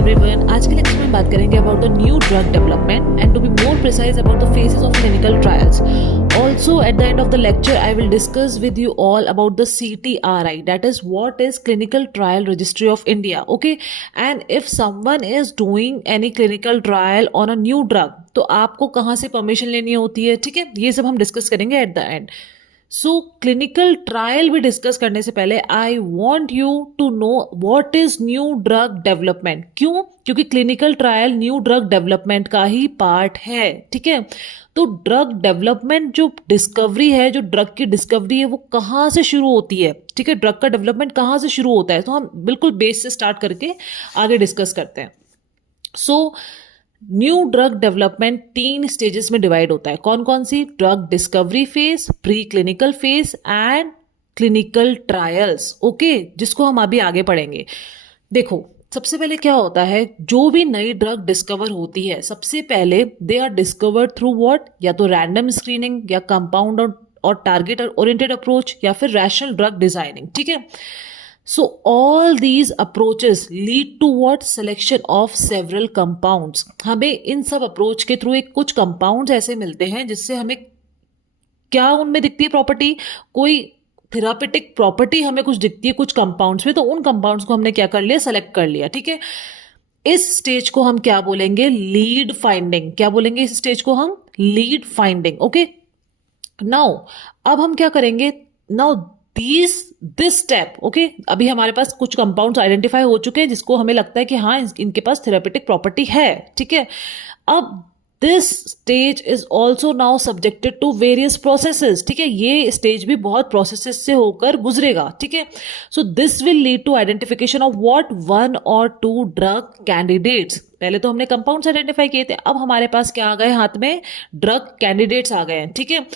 Everyone, आज के lecture में बात करेंगे about the new drug development and to be more precise about the phases of clinical trials. Also, at the end of the lecture, I will discuss with you all about the CTRI, that is what is Clinical Trial Registry of India. Okay, and if someone is doing any clinical trial on a new drug, तो आपको कहाँ से permission लेनी होती है, ठीक है, ये सब हम डिस्कस करेंगे at the end. So clinical trial भी डिस्कस करने से पहले I want you to know what is new drug development. क्यों? क्योंकि clinical trial new drug development का ही पार्ट है, ठीक है. तो ड्रग डेवलपमेंट जो डिस्कवरी है, जो ड्रग की डिस्कवरी है, वो कहाँ से शुरू होती है, ठीक है, ड्रग का डेवलपमेंट कहाँ से शुरू होता है. तो हम बिल्कुल बेस से स्टार्ट करके आगे डिस्कस करते हैं. So new drug development 3 stages में डिवाइड होता है. कौन कौन सी? Drug discovery phase, preclinical phase and clinical trials. Okay, जिसको हम अभी आगे पढ़ेंगे. देखो, सबसे पहले क्या होता है, जो भी नई ड्रग डिस्कवर होती है, सबसे पहले they are discovered through what, या तो रैंडम स्क्रीनिंग, या कंपाउंड और टारगेट ओरिएंटेड अप्रोच, या फिर रैशनल ड्रग डिजाइनिंग, ठीक है. So all these approaches lead to what? Selection of several compounds. हमें इन सब अप्रोच के थ्रू एक कुछ कंपाउंड्स ऐसे मिलते हैं जिससे हमें क्या उनमें दिखती है प्रॉपर्टी, कोई थेरापेटिक प्रॉपर्टी हमें कुछ दिखती है कुछ कंपाउंड्स में. तो उन कंपाउंड्स को हमने क्या कर लिया? सेलेक्ट कर लिया, ठीक है. इस स्टेज को हम क्या बोलेंगे? Lead finding. क्या बोलेंगे इस स्टेज को हम? Lead finding. ओके, नाउ अब हम क्या करेंगे? नाउ दिस स्टेप, ओके, अभी हमारे पास कुछ कंपाउंड्स आइडेंटिफाई हो चुके हैं जिसको हमें लगता है कि हाँ इनके पास थेरापेटिक प्रॉपर्टी है, ठीक है. अब this stage is also now subjected to various processes, ठीक है. ये स्टेज भी बहुत प्रोसेसेस से होकर गुजरेगा, ठीक है. So this will lead to identification of what, 1 or 2 drug candidates. पहले तो हमने कंपाउंड्स आइडेंटिफाई किए थे, अब हमारे पास क्या आ गए हाथ में? ड्रग कैंडिडेट्स आ गए हैं, ठीक है,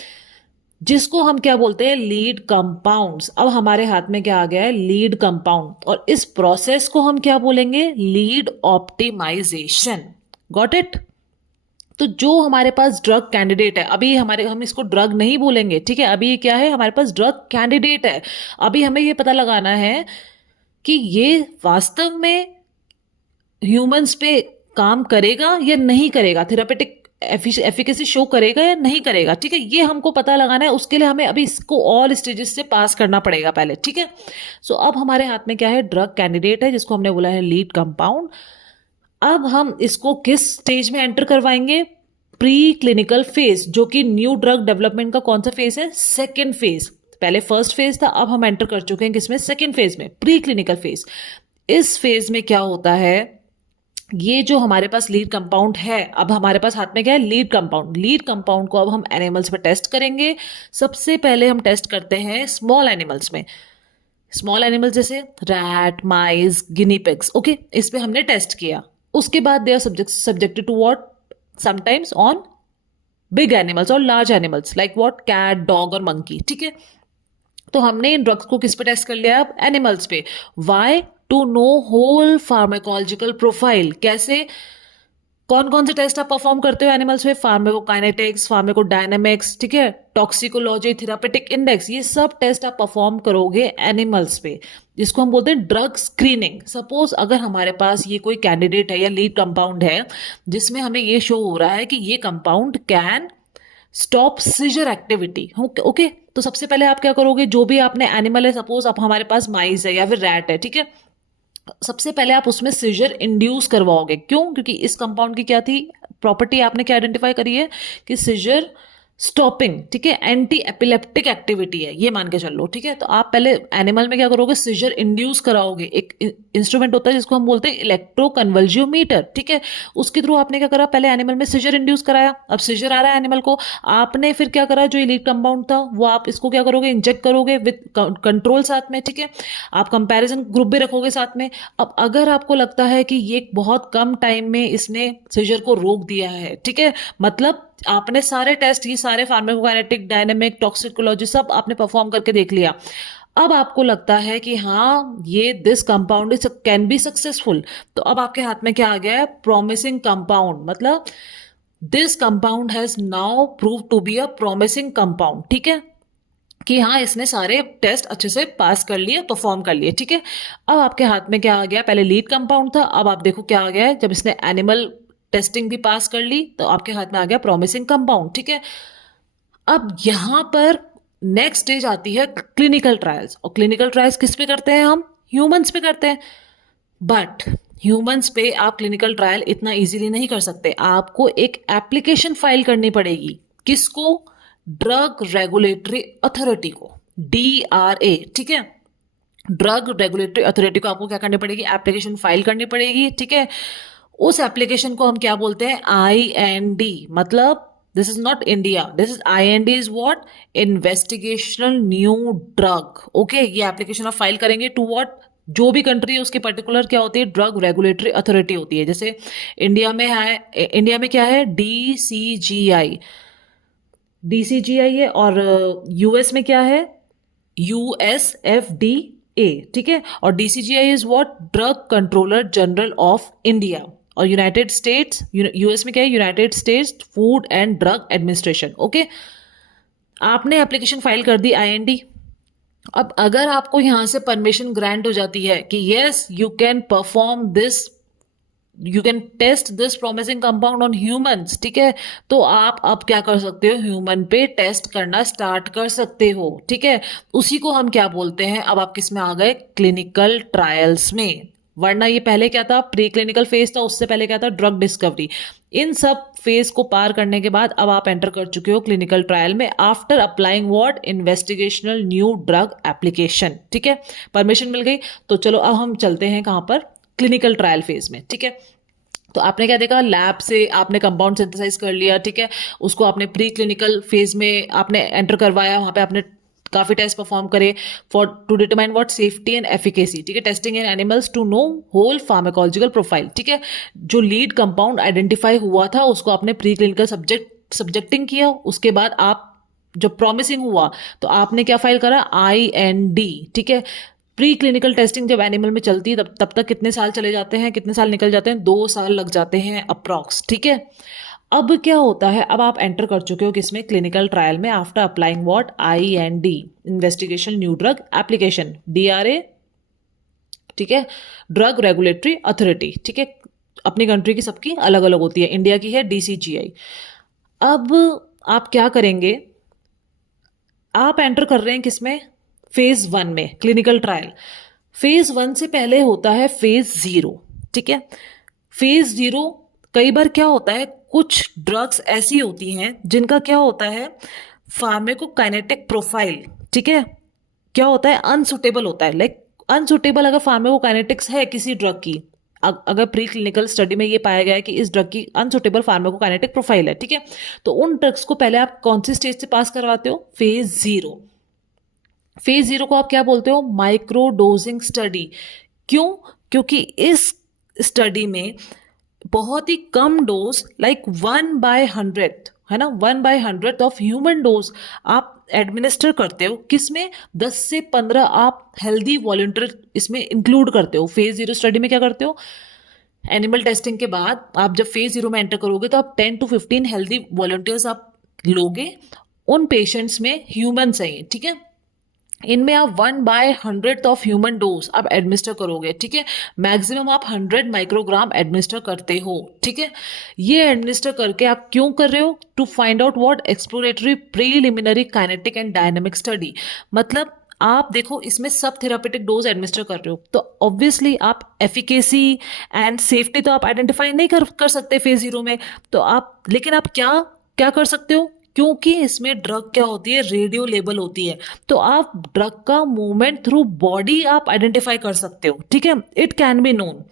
जिसको हम क्या बोलते हैं? Lead compounds. अब हमारे हाथ में क्या आ गया है? Lead compound. और इस प्रोसेस को हम क्या बोलेंगे? Lead optimisation. Got it? तो जो हमारे पास ड्रग कैंडिडेट है, अभी हम इसको ड्रग नहीं बोलेंगे, ठीक है. अभी ये क्या है? हमारे पास ड्रग कैंडिडेट है. अभी हमें ये पता लगाना है कि ये वास्तव में ह्यूमंस पे काम करेगा या नहीं करेगा, थेरापेटिक एफिकेसी शो करेगा या नहीं करेगा, ठीक है. ये हमको पता लगाना है. उसके लिए हमें अभी इसको ऑल स्टेजेस से पास करना पड़ेगा पहले, ठीक है. सो अब हमारे हाथ में क्या है? ड्रग कैंडिडेट है जिसको हमने बोला है लीड कंपाउंड. अब हम इसको किस स्टेज में एंटर करवाएंगे? प्री क्लिनिकल फेज, जो कि न्यू ड्रग डेवलपमेंट का कौन सा फेज है? Second phase. पहले फर्स्ट फेज था, अब हम एंटर कर चुके हैं किसमें? सेकेंड फेज में, प्री क्लिनिकल फेज. इस फेज में क्या होता है? ये जो हमारे पास लीड कंपाउंड है, अब हमारे पास हाथ में क्या है? Lead compound. लीड कंपाउंड को अब हम एनिमल्स पे टेस्ट करेंगे. सबसे पहले हम टेस्ट करते हैं स्मॉल एनिमल्स में. स्मॉल एनिमल्स जैसे rat, mice, guinea pigs, okay, इस पे हमने टेस्ट किया. उसके बाद they are subjected to what, sometimes on big animals और large animals like what, cat, dog और मंकी, ठीक है. तो हमने इन ड्रग्स को किस पे टेस्ट कर लिया? अब एनिमल्स पे. Why? To know whole pharmacological profile. कैसे? कौन कौन से टेस्ट आप परफॉर्म करते हो एनिमल्स में? फार्माकोकाइनेटिक्स, फार्माकोडायनामिक्स, ठीक है, टॉक्सिकोलॉजी, थेरापेटिक इंडेक्स, ये सब टेस्ट आप परफॉर्म करोगे एनिमल्स पे, जिसको हम बोलते हैं ड्रग स्क्रीनिंग. सपोज अगर हमारे पास ये कोई कैंडिडेट है या लीड कंपाउंड है जिसमें हमें ये शो हो रहा है कि ये compound can stop seizure activity, okay, तो सबसे पहले आप क्या करोगे? जो भी आपने एनिमल है, सपोज आप हमारे पास माइस है या फिर रैट है, ठीक है, सबसे पहले आप उसमें सीजर इंड्यूस करवाओगे. क्यों? क्योंकि इस कंपाउंड की क्या थी प्रॉपर्टी? आपने क्या आइडेंटिफाई करी है कि सीजर स्टॉपिंग, ठीक है, एंटी एपिलेप्टिक एक्टिविटी है, ये मान के चल लो, ठीक है. तो आप पहले एनिमल में क्या करोगे? सीजर इंड्यूस कराओगे. एक इंस्ट्रूमेंट होता है जिसको हम बोलते हैं इलेक्ट्रोकन्वल्जियोमीटर, ठीक है. उसके थ्रू आपने क्या करा? पहले एनिमल में सीजर इंड्यूस कराया. अब सीजर आ रहा है एनिमल को, आपने फिर क्या करा? जो लीड कंपाउंड था वो आप इसको क्या करोगे? इंजेक्ट करोगे विद कंट्रोल साथ में, ठीक है. आप कंपैरिजन ग्रुप भी रखोगे साथ में. अब अगर आपको लगता है कि ये बहुत कम टाइम में इसने सीजर को रोक दिया है, ठीक है, मतलब आपने सारे टेस्ट, ये सारे फार्माकोकाइनेटिक, डायनेमिक, टॉक्सिकोलॉजी सब आपने परफॉर्म करके देख लिया. अब आपको लगता है कि हाँ ये this compound is can be successful. तो अब आपके हाथ में क्या आ गया है? Promising compound. मतलब this compound has now prove to be a promising compound, ठीक है. कि हाँ इसने सारे टेस्ट अच्छे से पास कर लिए, परफॉर्म कर लिए, ठीक है। अब आपके हाथ में क्या आ गया, पहले लीड कंपाउंड था, अब आप देखो क्या आ गया है, जब इसने एनिमल टेस्टिंग भी पास कर ली तो आपके हाथ में आ गया प्रॉमिसिंग कंपाउंड, ठीक है। अब यहां पर नेक्स्ट स्टेज आती है क्लिनिकल ट्रायल्स, और क्लिनिकल ट्रायल्स किस पे करते हैं हम, ह्यूमंस पे करते हैं। बट ह्यूमंस पे आप क्लिनिकल ट्रायल इतना इजीली नहीं कर सकते, आपको एक एप्लीकेशन फाइल करनी पड़ेगी। किसको, ड्रग रेगुलेटरी अथॉरिटी को, DRA, ठीक है। ड्रग रेगुलेटरी अथॉरिटी को आपको क्या करनी पड़ेगी, एप्लीकेशन फाइल करनी पड़ेगी, ठीक है। उस एप्लीकेशन को हम क्या बोलते हैं, IND, मतलब this is not India, this is IND is what, investigational new drug, okay. ये एप्लीकेशन आप फाइल करेंगे टू व्हाट, जो भी कंट्री है उसकी पर्टिकुलर क्या होती है, ड्रग रेगुलेटरी अथॉरिटी होती है। जैसे इंडिया में है, इंडिया में क्या है, DCGI है, और US में क्या है, USFDA, ठीक है। और DCGI is what, drug controller general of India. और यूनाइटेड स्टेट्स, US में क्या है, United states food and drug administration, okay. आपने एप्लीकेशन फाइल कर दी IND। अब अगर आपको यहां से परमिशन ग्रांट हो जाती है कि yes you can perform this, you can test this promising compound on humans, ठीक है, तो आप अब क्या कर सकते हो, ह्यूमन पे टेस्ट करना स्टार्ट कर सकते हो, ठीक है। उसी को हम क्या बोलते हैं, अब आप किस में आ गए, क्लिनिकल ट्रायल्स में। वरना ये पहले क्या था, प्री क्लिनिकल फेज था, उससे पहले क्या था, ड्रग डिस्कवरी। इन सब फेज को पार करने के बाद अब आप एंटर कर चुके हो क्लिनिकल ट्रायल में, after applying what, investigational new drug application, ठीक है। परमिशन मिल गई, तो चलो अब हम चलते हैं कहां पर, क्लिनिकल ट्रायल फेज में, ठीक है। तो आपने क्या देखा, लैब से आपने कंपाउंड सिंथेसाइज कर लिया, ठीक है, उसको आपने प्री क्लिनिकल फेज में आपने एंटर करवाया, वहां पे आपने काफी टेस्ट परफॉर्म करे for to determine what, safety and efficacy, ठीक है, testing in animals to know whole pharmacological profile, ठीक है। जो लीड कंपाउंड आइडेंटिफाई हुआ था उसको आपने प्री क्लिनिकल सब्जेक्टिंग किया, उसके बाद आप जब प्रॉमिसिंग हुआ तो आपने क्या फाइल करा, IND, ठीक है। प्री क्लिनिकल टेस्टिंग जब एनिमल में चलती है तब तक कितने साल चले जाते हैं, कितने साल निकल जाते हैं, 2 साल लग जाते हैं अप्रॉक्स, ठीक है। अब क्या होता है, अब आप एंटर कर चुके हो किसमें, क्लिनिकल ट्रायल में, after applying what, IND, investigation new drug application, DRA, ठीक है, ड्रग रेगुलेटरी अथॉरिटी, ठीक है। अपनी कंट्री की सबकी अलग अलग होती है, इंडिया की है DCGI। अब आप क्या करेंगे, आप एंटर कर रहे हैं किसमें, फेज 1 में, क्लिनिकल ट्रायल। फेज 1 से पहले होता है फेज 0, ठीक है। फेज 0 कई बार क्या होता है, कुछ ड्रग्स ऐसी होती हैं जिनका क्या होता है, फार्माकोकाइनेटिक प्रोफाइल, ठीक है, क्या होता है, अनसुटेबल होता है। लाइक अनसुटेबल अगर फार्माकोकाइनेटिक्स है किसी ड्रग की, अगर प्री क्लिनिकल स्टडी में ये पाया गया है कि इस ड्रग की अनसुटेबल फार्माकोकाइनेटिक प्रोफाइल है, ठीक है, तो उन ड्रग्स को पहले आप कौन सी स्टेज से पास करवाते हो, फेज 0। फेज 0 को आप क्या बोलते हो, माइक्रो डोजिंग स्टडी। क्यों, क्योंकि इस स्टडी में बहुत ही कम डोज, लाइक 1/100, है ना, 1/100 ऑफ ह्यूमन डोज आप एडमिनिस्टर करते हो, किसमें, 10 से 15 आप हेल्दी वॉलंटियर इसमें इंक्लूड करते हो। फेज 0 स्टडी में क्या करते हो, एनिमल टेस्टिंग के बाद आप जब फेज 0 में एंटर करोगे तो आप 10 to 15 हेल्दी वॉलंटियर्स आप लोगे, उन पेशेंट्स में ह्यूमन्स हैं, ठीक है। इनमें आप 1/100 ऑफ ह्यूमन डोज आप एडमिनिस्टर करोगे, ठीक है। मैक्सिमम आप 100 माइक्रोग्राम एडमिनिस्टर करते हो, ठीक है। ये एडमिनिस्टर करके आप क्यों कर रहे हो, to find out what, exploratory preliminary kinetic and dynamic study. मतलब आप देखो इसमें सब थेरापेटिक डोज एडमिनिस्टर कर रहे हो, तो ऑब्वियसली आप एफिकेसी एंड सेफ्टी तो आप आइडेंटिफाई नहीं कर सकते फेज 0 में, तो आप, लेकिन आप क्या क्या कर सकते हो, क्योंकि इसमें ड्रग क्या होती है, रेडियो लेबल होती है, तो आप ड्रग का मूवमेंट थ्रू बॉडी आप आइडेंटिफाई कर सकते हो, ठीक है, इट कैन बी नोन।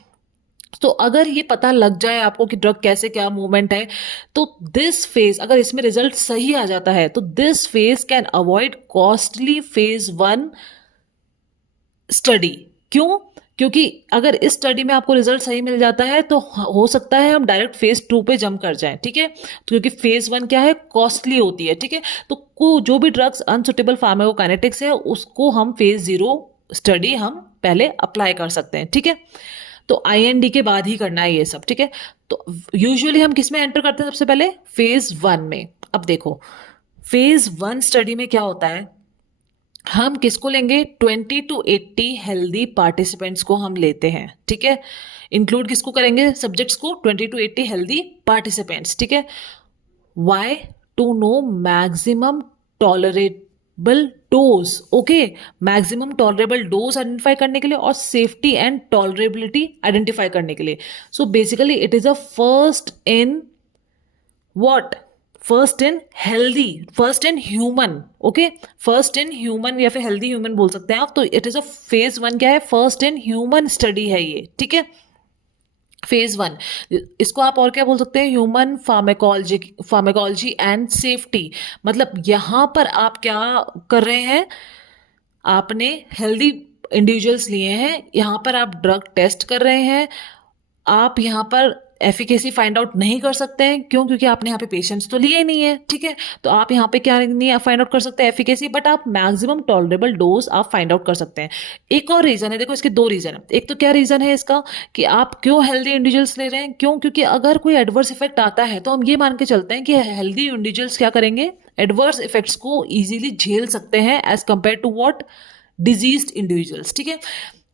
तो अगर ये पता लग जाए आपको कि ड्रग कैसे क्या मूवमेंट है, तो दिस फेज, अगर इसमें रिजल्ट सही आ जाता है तो this phase can avoid costly phase 1 study. क्यों, क्योंकि अगर इस स्टडी में आपको रिजल्ट सही मिल जाता है तो हो सकता है हम डायरेक्ट फेज 2 पे जंप कर जाएं, ठीक है। तो क्योंकि फेज 1 क्या है, कॉस्टली होती है, ठीक है। तो जो भी ड्रग्स अनसुटेबल फार्माकोकाइनेटिक्स है उसको हम फेज 0 स्टडी हम पहले अप्लाई कर सकते हैं, ठीक है। तो IND के बाद ही करना है ये सब, ठीक है। तो यूजुअली हम किस में एंटर करते हैं, सबसे पहले फेज 1 में। अब देखो फेज 1 स्टडी में क्या होता है, हम किसको लेंगे? 20 to 80 हेल्दी पार्टिसिपेंट्स को हम लेते हैं, ठीक है। इंक्लूड किसको करेंगे? सब्जेक्ट्स को, 20 to 80 हेल्दी पार्टिसिपेंट्स, ठीक है। Why? To know maximum tolerable dose, okay. Maximum tolerable dose identify करने के लिए और सेफ्टी एंड टॉलरेबिलिटी आइडेंटिफाई करने के लिए। So basically it is a first in what? First in healthy, first in human, okay. First in human या फिर healthy human बोल सकते हैं आप। तो इट इज अ फेज 1 क्या है? फर्स्ट इन ह्यूमन स्टडी है ये, ठीक है। फेज 1 इसको आप और क्या बोल सकते हैं? Human pharmacology and safety. मतलब यहां पर आप क्या कर रहे हैं? आपने हेल्दी इंडिविजुअल्स लिए हैं, यहां पर आप ड्रग टेस्ट कर रहे हैं। आप यहाँ पर एफिकेसी फाइंड आउट नहीं कर सकते हैं, क्यों? क्योंकि आपने यहाँ पे पेशेंट्स तो लिए ही नहीं है, ठीक है। तो आप यहाँ पे क्या नहीं फाइंड आउट कर सकते एफिकेसी, बट आप मैक्सिमम टॉलरेबल डोज आप फाइंड आउट कर सकते हैं। एक और रीजन है, देखो इसके दो रीजन है। एक तो क्या रीजन है इसका कि आप क्यों हेल्दी इंडिविजुअल्स ले रहे हैं? क्यों? क्योंकि अगर कोई एडवर्स इफेक्ट आता है तो हम ये मान के चलते हैं कि हेल्दी इंडिविजुअल्स क्या करेंगे? एडवर्स इफेक्ट्स को इजीली झेल सकते हैं as compare to what? Diseased individuals, ठीक है।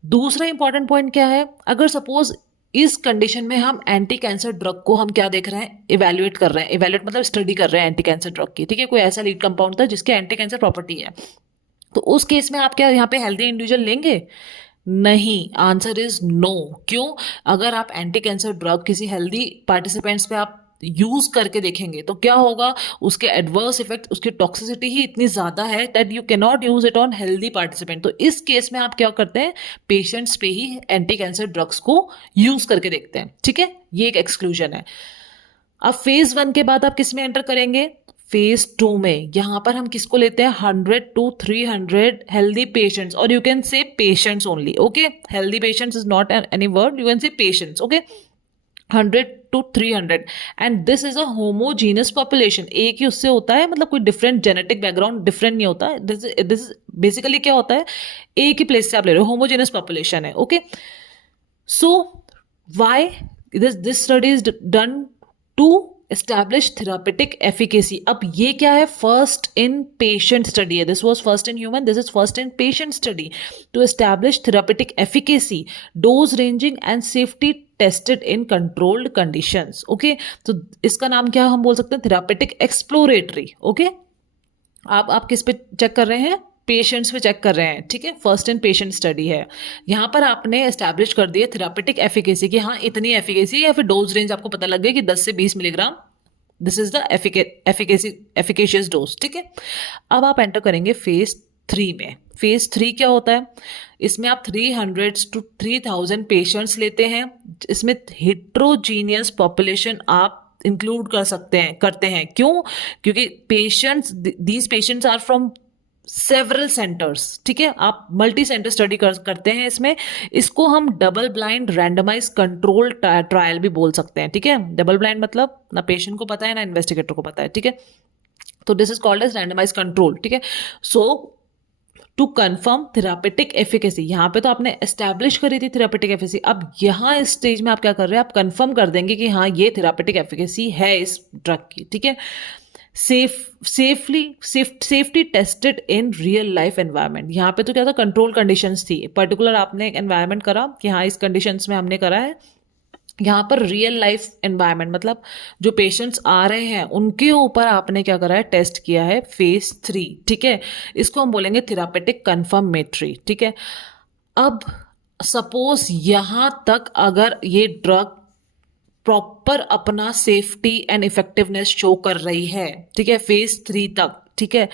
दूसरा इंपॉर्टेंट पॉइंट क्या है? अगर सपोज इस कंडीशन में हम एंटी कैंसर ड्रग को हम क्या देख रहे हैं? इवेल्युएट कर रहे हैं। इवेल्युएट मतलब स्टडी कर रहे हैं एंटी कैंसर ड्रग की, ठीक है। कोई ऐसा लीड कंपाउंड था जिसके एंटी कैंसर प्रॉपर्टी है, तो उस केस में आप क्या यहाँ पे हेल्दी इंडिविजुअल लेंगे? नहीं, आंसर इज नो। क्यों? अगर आप एंटी कैंसर ड्रग किसी हेल्दी पार्टिसिपेंट्स पे आप यूज करके देखेंगे तो क्या होगा? उसके एडवर्स इफेक्ट, उसकी टॉक्सिसिटी ही इतनी ज्यादा है that you can not use it on healthy participant. तो इस केस में आप क्या करते हैं? पेशेंट्स पे ही एंटी कैंसर ड्रग्स को यूज करके देखते हैं, ठीक है। ये एक एक्सक्लूजन है। अब फेज 1 के बाद आप किस में एंटर करेंगे? फेज 2 में। यहां पर हम किसको लेते हैं? 100 to 300 हेल्दी पेशेंट्स, और you can say patients only, okay. Healthy patients is not any word, you can say patients, okay. 100 to 300 and this is a homogeneous population. एक ही उससे होता है, मतलब कोई डिफरेंट जेनेटिक बैकग्राउंड डिफरेंट नहीं होता। This basically क्या होता है? एक ही प्लेस से आप ले रहे हो, होमोजीनियस पॉपुलेशन है, okay. So why this study is done? To establish therapeutic efficacy. अब ये क्या है? फर्स्ट इन पेशेंट स्टडी है। This was first in human, this is first in patient study. To establish therapeutic efficacy, dose ranging and safety tested in controlled conditions, okay. तो इसका नाम क्या हम बोल सकते हैं? Therapeutic exploratory, okay. आप किस पे चेक कर रहे हैं? पेशेंट्स पे चेक कर रहे हैं, ठीक है। फर्स्ट इन पेशेंट स्टडी है। यहां पर आपने एस्टैब्लिश कर दिया थेरापेटिक एफिकेसी कि हाँ इतनी एफिकेसी, या फिर डोज रेंज आपको पता लग गया कि 10 से 20 milligram, this is the efficacious dose, ठीक है। अब आप एंटर करेंगे फेज 3 में। फेज 3 क्या होता है? इसमें आप 300 to 3000 पेशेंट्स लेते हैं। इसमें हेट्रोजीनियस पॉपुलेशन आप इंक्लूड कर सकते हैं, करते हैं। क्यों? क्योंकि these patients are from several centres, ठीक है। आप मल्टी सेंटर स्टडी करते हैं इसमें। इसको हम double blind randomise control trial भी बोल सकते हैं, ठीक है। डबल ब्लाइंड मतलब ना पेशेंट को पता है ना इन्वेस्टिगेटर को पता है, ठीक है। तो this is called as randomise control, ठीक है। So to confirm therapeutic efficacy, यहां पे तो आपने एस्टैब्लिश करी थी थेरापेटिक एफिकेसी। अब यहां इस स्टेज में आप क्या कर रहे हैं? आप कंफर्म कर देंगे कि हाँ ये थेरापेटिक एफिकेसी है इस ड्रग की, ठीक है। Safety tested in real life environment. यहाँ पे तो क्या था? कंट्रोल कंडीशंस थी। पर्टिकुलर आपने एक एनवायरनमेंट करा कि हाँ इस कंडीशंस में हमने करा है। यहाँ पर रियल लाइफ एनवायरनमेंट मतलब जो पेशेंट्स आ रहे हैं उनके ऊपर आपने क्या करा है? टेस्ट किया है। फेज 3, ठीक है। इसको हम बोलेंगे थेरापेटिक कन्फर्मेटरी, ठीक है। अब सपोज यहां तक अगर ये ड्रग प्रॉपर अपना सेफ्टी एंड इफेक्टिवनेस शो कर रही है, ठीक है, फेज 3 तक, ठीक है।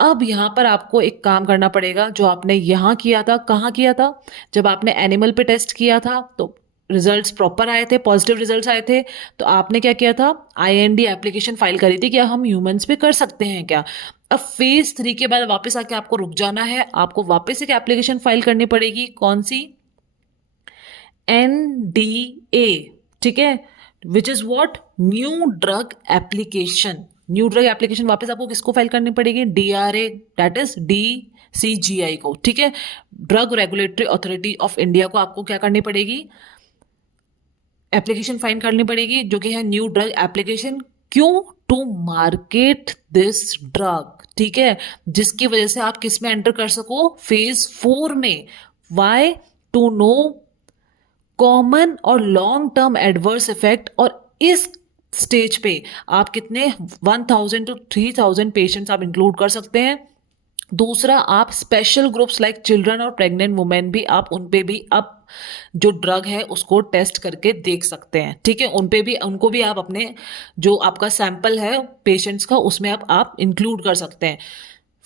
अब यहां पर आपको एक काम करना पड़ेगा जो आपने यहां किया था। कहाँ किया था? जब आपने एनिमल पे टेस्ट किया था तो रिजल्ट्स प्रॉपर आए थे, पॉजिटिव रिजल्ट्स आए थे। तो आपने क्या किया था? आईएनडी एप्लीकेशन फाइल करी थी, क्या हम ह्यूमंस पे कर सकते हैं क्या? अब फेज 3 के बाद वापस आके आपको रुक जाना है। आपको वापस एक एप्लीकेशन फाइल करनी पड़ेगी। कौन सी? NDA, ठीक है, which is what? New drug application. New drug application वापस आपको किसको फाइल करनी पड़ेगी? DRA, दैट इज DCGI को, ठीक है। Drug regulatory authority of India को आपको क्या करनी पड़ेगी? एप्लीकेशन फाइल करनी पड़ेगी, जो कि है न्यू ड्रग एप्लीकेशन। क्यों? टू मार्केट दिस ड्रग, ठीक है, जिसकी वजह से आप किस में एंटर कर सको, फेज 4 में। वाई? टू नो कॉमन और लॉन्ग टर्म एडवर्स इफेक्ट, और इस स्टेज पे आप कितने 1000 to 3000 पेशेंट्स आप इंक्लूड कर सकते हैं। दूसरा, आप स्पेशल ग्रुप्स लाइक चिल्ड्रन और प्रेग्नेंट वुमेन भी आप उन पे भी आप जो ड्रग है उसको टेस्ट करके देख सकते हैं, ठीक है, उन पे भी, उनको भी आप अपने जो आपका सैंपल है पेशेंट्स का उसमें आप इंक्लूड कर सकते हैं।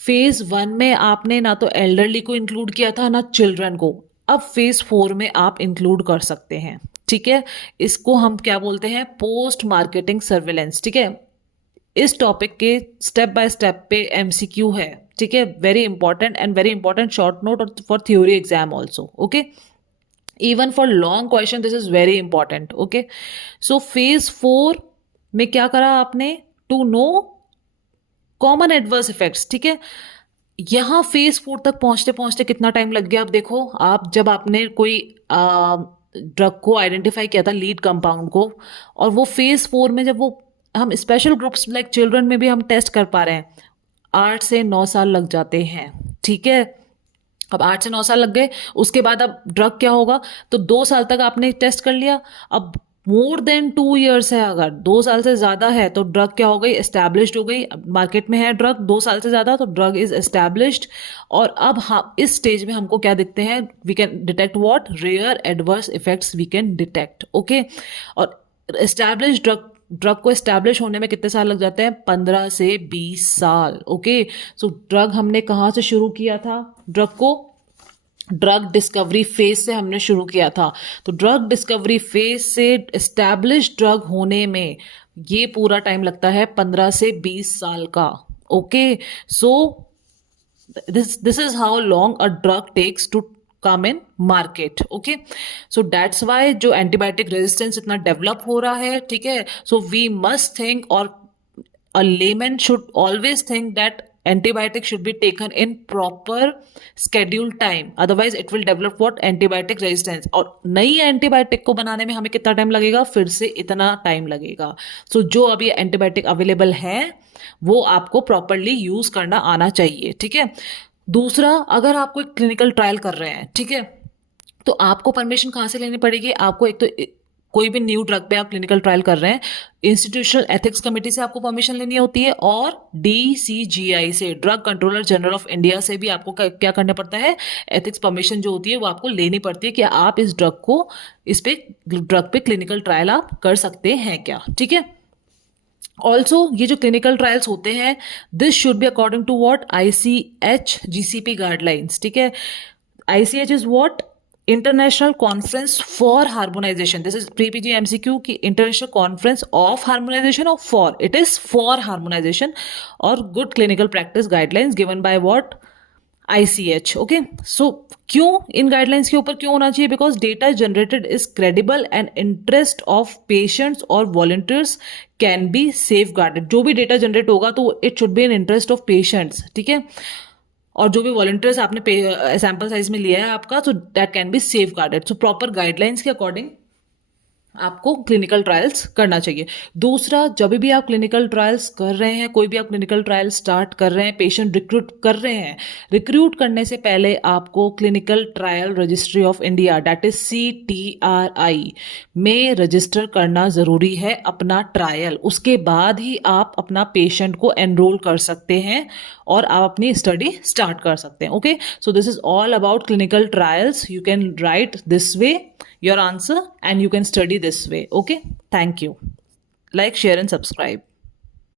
फेज 1 में आपने ना तो एल्डरली को इंक्लूड किया था ना चिल्ड्रन को, अब फेज 4 में आप इंक्लूड कर सकते हैं, ठीक है। इसको हम क्या बोलते हैं, पोस्ट मार्केटिंग सर्विलेंस, ठीक है। इस टॉपिक के स्टेप बाय स्टेप पे एमसीक्यू है, ठीक है, very important and very important short note for theory exam also, okay. Even for long question this is very important, okay. So phase 4 में क्या करा आपने, to know common adverse effects, ठीक है। यहाँ फेज 4 तक पहुंचते पहुंचते कितना टाइम लग गया, आप देखो, आप जब आपने कोई ड्रग को आइडेंटिफाई किया था, लीड कंपाउंड को, और वो फेज 4 में जब वो हम स्पेशल ग्रुप्स लाइक चिल्ड्रन में भी हम टेस्ट कर पा रहे हैं, 8 से 9 साल लग जाते हैं, ठीक है। अब 8 से 9 साल लग गए, उसके बाद अब ड्रग क्या होगा, तो 2 साल तक आपने टेस्ट कर लिया, अब मोर देन 2 ईयर्स है, अगर 2 साल से ज्यादा है तो ड्रग क्या हो गई, एस्टैब्लिश्ड हो गई, मार्केट में है ड्रग 2 साल से ज्यादा तो ड्रग इज एस्टैब्लिश्ड। और अब हम इस स्टेज में हमको क्या दिखते हैं, we can detect what, rare adverse effects we can detect, okay. और एस्टैब्लिश्ड ड्रग को एस्टैब्लिश होने में कितने साल लग जाते हैं, 15 से 20 साल, ओके। सो ड्रग हमने कहाँ से शुरू किया था, ड्रग को ड्रग डिस्कवरी फेज से हमने शुरू किया था, तो ड्रग डिस्कवरी फेज से एस्टैब्लिश ड्रग होने में ये पूरा टाइम लगता है 15 से 20 साल का, okay. So this is how long a drug takes to come in market, okay. So that's why जो एंटीबायोटिक रेजिस्टेंस इतना डेवलप हो रहा है, ठीक है। सो वी मस्ट थिंक, और a layman should always think that antibiotic should be taken in proper scheduled time, otherwise it will develop what, antibiotic resistance। और नई एंटीबायोटिक को बनाने में हमें कितना टाइम लगेगा, फिर से इतना टाइम लगेगा। सो जो अभी एंटीबायोटिक अवेलेबल है वो आपको प्रॉपरली यूज करना आना चाहिए, ठीक है। दूसरा, अगर आप कोई क्लिनिकल ट्रायल कर रहे हैं, ठीक है, तो आपको परमिशन कहाँ से लेनी पड़ेगी, आपको एक तो कोई भी न्यू ड्रग पे आप क्लिनिकल ट्रायल कर रहे हैं, इंस्टीट्यूशनल एथिक्स कमेटी से आपको परमिशन लेनी होती है, और DCGI से, drug controller general of India से भी आपको क्या करना पड़ता है, एथिक्स परमिशन जो होती है वो आपको लेनी पड़ती है कि आप इस ड्रग पे क्लिनिकल ट्रायल आप कर सकते हैं क्या, ठीक है। ऑल्सो ये जो क्लिनिकल ट्रायल्स होते हैं, this should be according to what, ICH GCP guidelines, ठीक है। ICH is what, international conference for harmonisation, this is pre PG MCQ की इंटरनेशनल कॉन्फ्रेंस ऑफ हार्मोनाइजेशन, और for, it is for harmonisation, और good clinical practice guidelines given by what, ICH, okay. So क्यों इन guidelines के ऊपर क्यों होना चाहिए, because data generated is credible and interest of patients और volunteers can be safe guarded. जो भी डेटा जनरेट होगा तो it should be in interest of patients, ठीक है, और जो भी वॉलंटियर्स आपने सैंपल साइज में लिया है आपका, तो that can be safe guarded. So proper guidelines के अकॉर्डिंग आपको क्लिनिकल ट्रायल्स करना चाहिए। दूसरा, जब भी आप क्लिनिकल ट्रायल्स कर रहे हैं, कोई भी आप क्लिनिकल ट्रायल स्टार्ट कर रहे हैं, पेशेंट रिक्रूट कर रहे हैं, रिक्रूट करने से पहले आपको clinical trial registry of India, that is CTRI में रजिस्टर करना ज़रूरी है अपना ट्रायल। उसके बाद ही आप अपना पेशेंट को एनरोल कर सकते हैं और आप अपनी स्टडी स्टार्ट कर सकते हैं, okay. So this is all about clinical trials. You can write this way your answer and you can study this way, okay. Thank you. Like, share and subscribe.